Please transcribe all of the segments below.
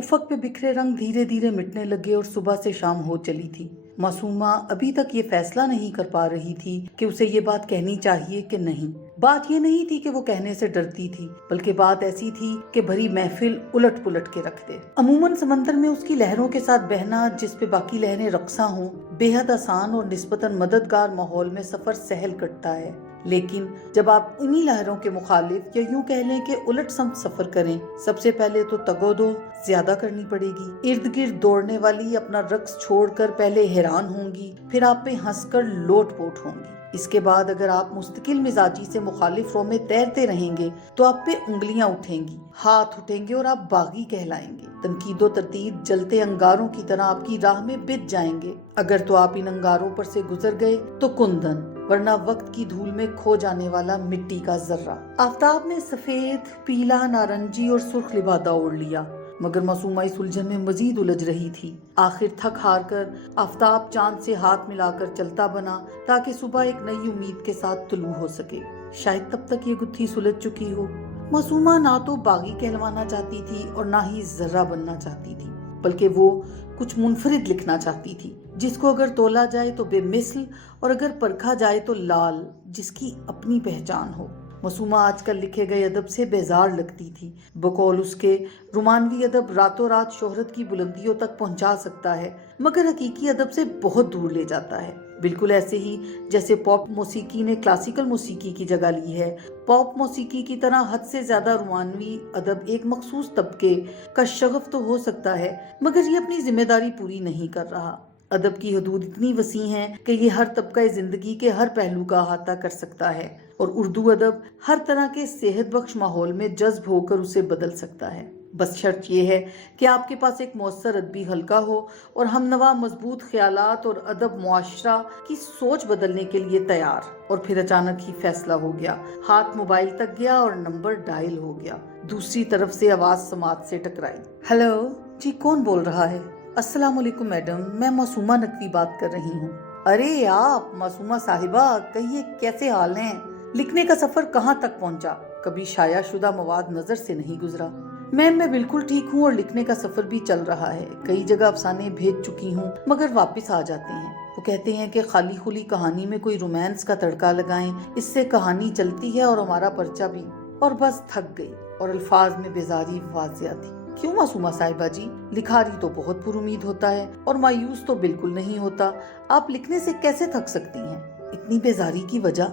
افق پہ بکھرے رنگ دھیرے دھیرے مٹنے لگے اور صبح سے شام ہو چلی تھی۔ معصومہ ابھی تک یہ فیصلہ نہیں کر پا رہی تھی کہ اسے یہ بات کہنی چاہیے کہ نہیں۔ بات یہ نہیں تھی کہ وہ کہنے سے ڈرتی تھی، بلکہ بات ایسی تھی کہ بھری محفل الٹ پلٹ کے رکھ دے۔ عموماً سمندر میں اس کی لہروں کے ساتھ بہنا، جس پہ باقی لہریں رقصاں ہوں، بے حد آسان اور نسبتاً مددگار ماحول میں سفر سہل کٹتا ہے۔ لیکن جب آپ انہی لہروں کے مخالف یا یوں کہہ لیں کہ الٹ سمت سفر کریں، سب سے پہلے تو تگودو زیادہ کرنی پڑے گی۔ ارد گرد دوڑنے والی اپنا رقص چھوڑ کر پہلے حیران ہوں گی، پھر آپ پہ ہنس کر لوٹ پوٹ ہوں گی۔ اس کے بعد اگر آپ مستقل مزاجی سے مخالف رو میں تیرتے رہیں گے تو آپ پہ انگلیاں اٹھیں گی، ہاتھ اٹھیں گے اور آپ باغی کہلائیں گے۔ تنقید و تردید جلتے انگاروں کی طرح آپ کی راہ میں بچھ جائیں گے۔ اگر تو آپ ان انگاروں پر سے گزر گئے تو کندن، ورنہ وقت کی دھول میں کھو جانے والا مٹی کا ذرہ۔ آفتاب نے سفید، پیلا، نارنجی اور سرخ لبادہ اوڑھ لیا، مگر معصومہ اس الجھن میں مزید الجھ رہی تھی۔ آخر تھک ہار کر آفتاب چاند سے ہاتھ ملا کر چلتا بنا تاکہ صبح ایک نئی امید کے ساتھ طلوع ہو سکے۔ شاید تب تک یہ گتھی سلجھ چکی ہو۔ معصومہ نہ تو باغی کہلوانا چاہتی تھی اور نہ ہی ذرہ بننا چاہتی تھی، بلکہ وہ کچھ منفرد لکھنا چاہتی تھی، جس کو اگر تولا جائے تو بے مثل اور اگر پرکھا جائے تو لال، جس کی اپنی پہچان ہو۔ معصومہ آج کل لکھے گئے ادب سے بیزار لگتی تھی۔ بقول اس کے رومانوی ادب راتوں رات شہرت کی بلندیوں تک پہنچا سکتا ہے، مگر حقیقی ادب سے بہت دور لے جاتا ہے۔ بالکل ایسے ہی جیسے پاپ موسیقی نے کلاسیکل موسیقی کی جگہ لی ہے۔ پاپ موسیقی کی طرح حد سے زیادہ رومانوی ادب ایک مخصوص طبقے کا شغف تو ہو سکتا ہے، مگر یہ اپنی ذمہ داری پوری نہیں کر رہا۔ ادب کی حدود اتنی وسیع ہیں کہ یہ ہر طبقہ زندگی کے ہر پہلو کا احاطہ کر سکتا ہے، اور اردو ادب ہر طرح کے صحت بخش ماحول میں جذب ہو کر اسے بدل سکتا ہے۔ بس شرط یہ ہے کہ آپ کے پاس ایک مؤثر ادبی حلقہ ہو اور ہم نوا مضبوط خیالات، اور ادب معاشرہ کی سوچ بدلنے کے لیے تیار۔ اور پھر اچانک ہی فیصلہ ہو گیا، ہاتھ موبائل تک گیا اور نمبر ڈائل ہو گیا۔ دوسری طرف سے آواز سماعت سے ٹکرائی۔ ہیلو جی، کون بول رہا ہے؟ السلام علیکم میڈم، میں معصومہ نقوی بات کر رہی ہوں۔ ارے آپ معصومہ صاحبہ، کہیے کیسے حال ہیں؟ لکھنے کا سفر کہاں تک پہنچا؟ کبھی شائع شدہ مواد نظر سے نہیں گزرا۔ میم میں بالکل ٹھیک ہوں، اور لکھنے کا سفر بھی چل رہا ہے۔ کئی جگہ افسانے بھیج چکی ہوں، مگر واپس آ جاتے ہیں۔ وہ کہتے ہیں کہ خالی خلی کہانی میں کوئی رومانس کا تڑکا لگائیں، اس سے کہانی چلتی ہے اور ہمارا پرچہ بھی۔ اور بس تھک گئی، اور الفاظ میں بیزاری واضح تھی۔ کیوں معصومہ صاحبہ جی؟ لکھاری تو بہت پر امید ہوتا ہے اور مایوس تو بالکل نہیں ہوتا۔ آپ لکھنے سے کیسے تھک سکتی ہیں؟ اتنی بیزاری کی وجہ؟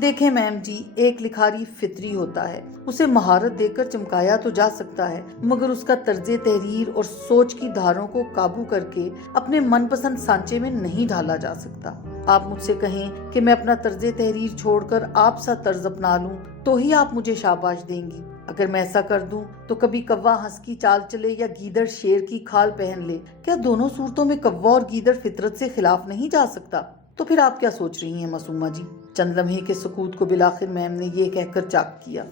دیکھیں میم جی، ایک لکھاری فطری ہوتا ہے، اسے مہارت دے کر چمکایا تو جا سکتا ہے، مگر اس کا طرز تحریر اور سوچ کی دھاروں کو قابو کر کے اپنے من پسند سانچے میں نہیں ڈھالا جا سکتا۔ آپ مجھ سے کہیں کہ میں اپنا طرز تحریر چھوڑ کر آپ سا طرز اپنا لوں تو ہی آپ مجھے شاباش دیں گی۔ اگر میں ایسا کر دوں تو کبھی کوا ہنس کی چال چلے یا گیدڑ شیر کی کھال پہن لے، کیا دونوں صورتوں میں کوا اور گیدڑ فطرت سے خلاف نہیں جا سکتا؟ تو پھر آپ کیا سوچ رہی ہیں معصومہ جی؟ چند لمحے کے سکوت کو بالآخر میم نے یہ کہہ کر چاک کیا،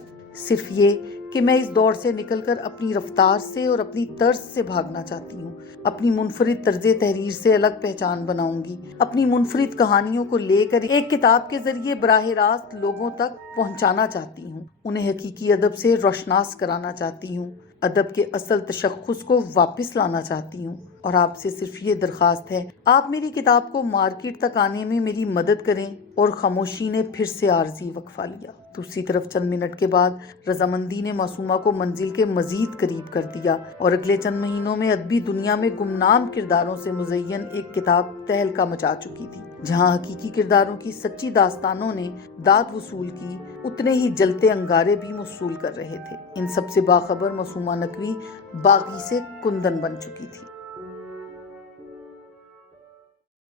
صرف یہ کہ میں اس دور سے نکل کر اپنی رفتار سے اور اپنی طرز سے بھاگنا چاہتی ہوں، اپنی منفرد طرز تحریر سے الگ پہچان بناؤں گی، اپنی منفرد کہانیوں کو لے کر ایک کتاب کے ذریعے براہ راست لوگوں تک پہنچانا چاہتی ہوں، انہیں حقیقی ادب سے روشناس کرانا چاہتی ہوں، ادب کے اصل تشخص کو واپس لانا چاہتی ہوں۔ اور آپ سے صرف یہ درخواست ہے، آپ میری کتاب کو مارکیٹ تک آنے میں میری مدد کریں۔ اور خاموشی نے پھر سے عارضی وقفہ لیا۔ دوسری طرف چند منٹ کے بعد رضامندی نے معصومہ کو منزل کے مزید قریب کر دیا، اور اگلے چند مہینوں میں ادبی دنیا میں گمنام کرداروں سے مزین ایک کتاب تہلکہ مچا چکی تھی۔ جہاں حقیقی کرداروں کی سچی داستانوں نے داد وصول کی، اتنے ہی جلتے انگارے بھی موصول کر رہے تھے۔ ان سب سے باخبر معصومہ نقوی باغی سے کندن بن چکی تھی۔